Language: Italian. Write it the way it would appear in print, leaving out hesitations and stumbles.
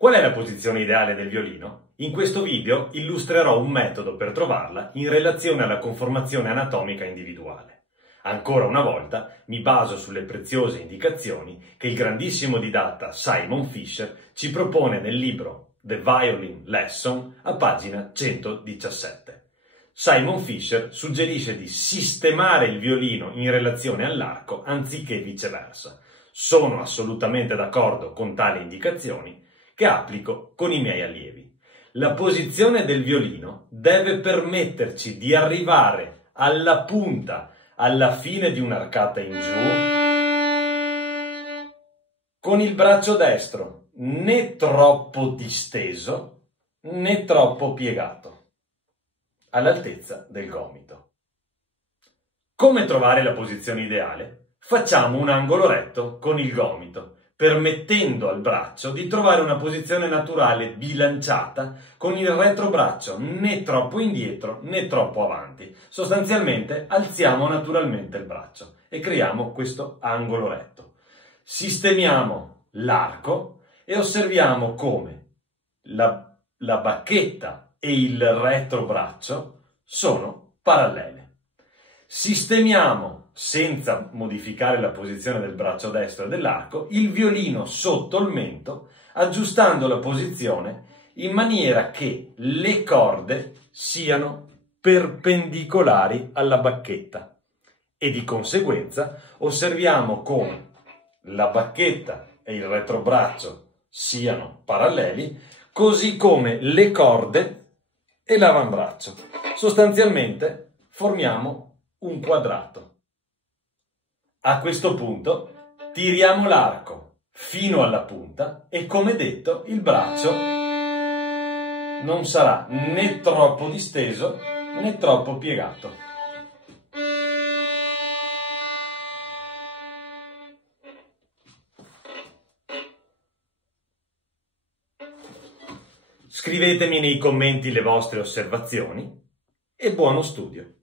Qual è la posizione ideale del violino? In questo video illustrerò un metodo per trovarla in relazione alla conformazione anatomica individuale. Ancora una volta mi baso sulle preziose indicazioni che il grandissimo didatta Simon Fisher ci propone nel libro The Violin Lesson a pagina 117. Simon Fisher suggerisce di sistemare il violino in relazione all'arco anziché viceversa. Sono assolutamente d'accordo con tali indicazioni, che applico con i miei allievi. La posizione del violino deve permetterci di arrivare alla punta, alla fine di un'arcata in giù, con il braccio destro né troppo disteso né troppo piegato, all'altezza del gomito. Come trovare la posizione ideale? Facciamo un angolo retto con il gomito, permettendo al braccio di trovare una posizione naturale bilanciata con il retrobraccio né troppo indietro né troppo avanti. Sostanzialmente alziamo naturalmente il braccio e creiamo questo angolo retto. Sistemiamo l'arco e osserviamo come la bacchetta e il retrobraccio sono parallele. Sistemiamo, senza modificare la posizione del braccio destro e dell'arco, il violino sotto il mento, aggiustando la posizione in maniera che le corde siano perpendicolari alla bacchetta e di conseguenza osserviamo come la bacchetta e il retrobraccio siano paralleli, così come le corde e l'avambraccio. Sostanzialmente formiamo un quadrato. A questo punto tiriamo l'arco fino alla punta e, come detto, il braccio non sarà né troppo disteso né troppo piegato. Scrivetemi nei commenti le vostre osservazioni e buono studio!